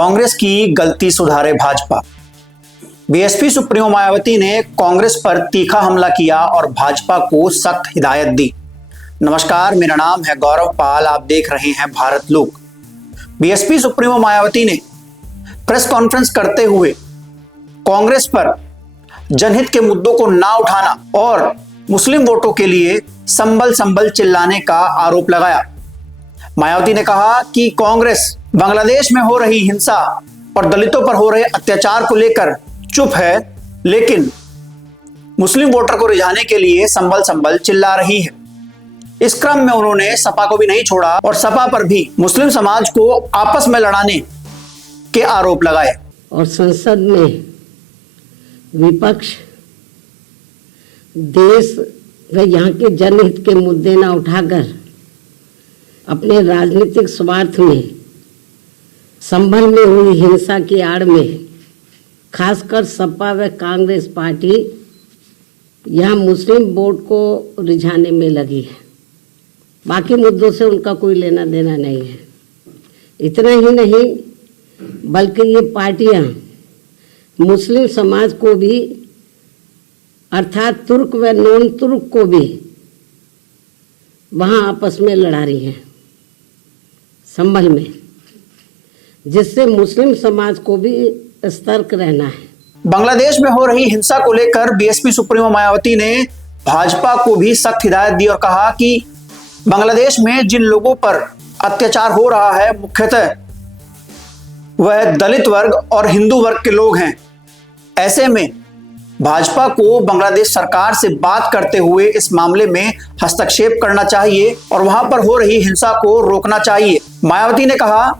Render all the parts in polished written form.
कांग्रेस की गलती सुधारे भाजपा। बीएसपी सुप्रीमो मायावती ने कांग्रेस पर तीखा हमला किया और भाजपा को सख्त हिदायत दी। नमस्कार, मेरा नाम है गौरव पाल, आप देख रहे हैं भारत लोक। बीएसपी सुप्रीमो मायावती ने प्रेस कॉन्फ्रेंस करते हुए कांग्रेस पर जनहित के मुद्दों को ना उठाना और मुस्लिम वोटों के लिए संबल संबल चिल्लाने का आरोप लगाया। मायावती ने कहा कि कांग्रेस बांग्लादेश में हो रही हिंसा और दलितों पर हो रहे अत्याचार को लेकर चुप है, लेकिन मुस्लिम वोटर को रिझाने के लिए संबल संबल चिल्ला रही है। इस क्रम में उन्होंने सपा को भी नहीं छोड़ा और सपा पर भी मुस्लिम समाज को आपस में लड़ाने के आरोप लगाए। और संसद में विपक्ष देश व यहाँ के जनहित के मुद्दे न उठाकर अपने राजनीतिक स्वार्थ में संभल में हुई हिंसा की आड़ में खासकर सपा व कांग्रेस पार्टी यहाँ मुस्लिम वोट को रिझाने में लगी है। बाकी मुद्दों से उनका कोई लेना देना नहीं है। इतना ही नहीं बल्कि ये पार्टियाँ मुस्लिम समाज को भी अर्थात तुर्क व नॉन तुर्क को भी वहाँ आपस में लड़ा रही हैं संभल में, जिससे मुस्लिम समाज को भी सतर्क रहना है। बांग्लादेश में हो रही हिंसा को लेकर बीएसपी सुप्रीमो मायावती ने भाजपा को भी सख्त हिदायत दी और कहा कि बांग्लादेश में जिन लोगों पर अत्याचार हो रहा है मुख्यतः वह दलित वर्ग और हिंदू वर्ग के लोग हैं। ऐसे में भाजपा को बांग्लादेश सरकार से बात करते हुए इस मामले में हस्तक्षेप करना चाहिए और वहां पर हो रही हिंसा को रोकना चाहिए। मायावती ने कहा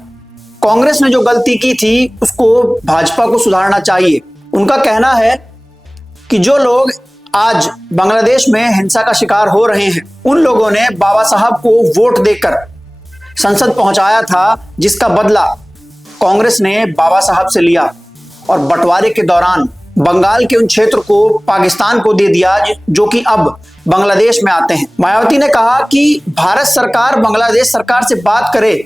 कांग्रेस ने जो गलती की थी उसको भाजपा को सुधारना चाहिए। उनका कहना है कि जो लोग आज बांग्लादेश में हिंसा का शिकार हो रहे हैं उन लोगों ने बाबा साहब को वोट देकर संसद पहुंचाया था, जिसका बदला कांग्रेस ने बाबा साहब से लिया और बंटवारे के दौरान बंगाल के उन क्षेत्र को पाकिस्तान को दे दिया जो कि अब बांग्लादेश में आते हैं। मायावती ने कहा कि भारत सरकार बांग्लादेश सरकार से बात करे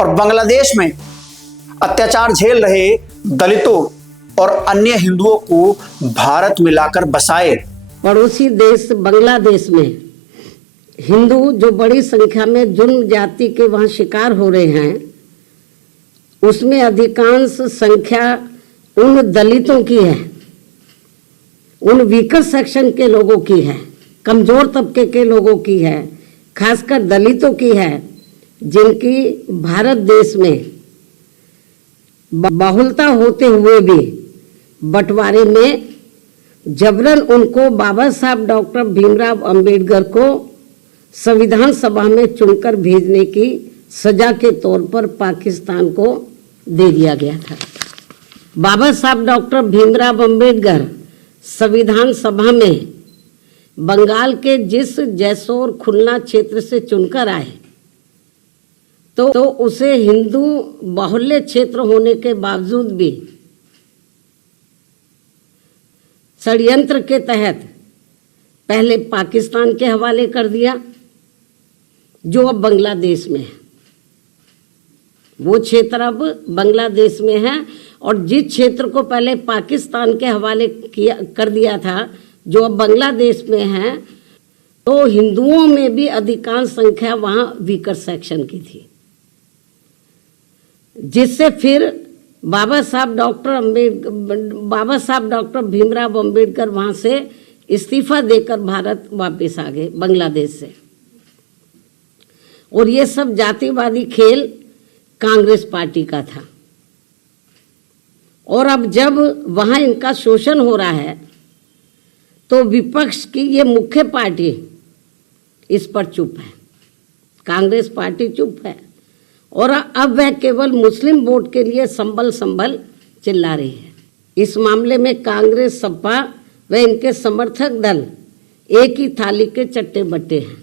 और बांग्लादेश में अत्याचार झेल रहे दलितों और अन्य हिंदुओं को भारत में लाकर बसाए। पड़ोसी देश बांग्लादेश में हिंदू जो बड़ी संख्या में जुल्म जाति के वहां शिकार हो रहे हैं, उसमें अधिकांश संख्या उन दलितों की है, उन वीकर सेक्शन के लोगों की है, कमजोर तबके के लोगों की है, खासकर दलितों की है, जिनकी भारत देश में बहुलता होते हुए भी बंटवारे में जबरन उनको बाबा साहब डॉक्टर भीमराव अंबेडकर को संविधान सभा में चुनकर भेजने की सजा के तौर पर पाकिस्तान को दे दिया गया था। बाबा साहब डॉक्टर भीमराव अंबेडकर संविधान सभा में बंगाल के जिस जैसोर खुलना क्षेत्र से चुनकर आए तो उसे हिंदू बाहुल्य क्षेत्र होने के बावजूद भी षड्यंत्र के तहत पहले पाकिस्तान के हवाले कर दिया, जो अब बांग्लादेश में है। वो क्षेत्र अब बांग्लादेश में है और जिस क्षेत्र को पहले पाकिस्तान के हवाले कर दिया था, जो अब बांग्लादेश में है, तो हिंदुओं में भी अधिकांश संख्या वहाँ वीकर सेक्शन की थी, जिससे फिर बाबा साहब डॉक्टर भीमराव अंबेडकर वहाँ से इस्तीफा देकर भारत वापस आ गए बांग्लादेश से। और ये सब जातिवादी खेल कांग्रेस पार्टी का था। और अब जब वहाँ इनका शोषण हो रहा है तो विपक्ष की ये मुख्य पार्टी इस पर चुप है, कांग्रेस पार्टी चुप है और अब वह केवल मुस्लिम वोट के लिए संभल संभल चिल्ला रही है। इस मामले में कांग्रेस, सपा व इनके समर्थक दल एक ही थाली के चट्टे बट्टे हैं।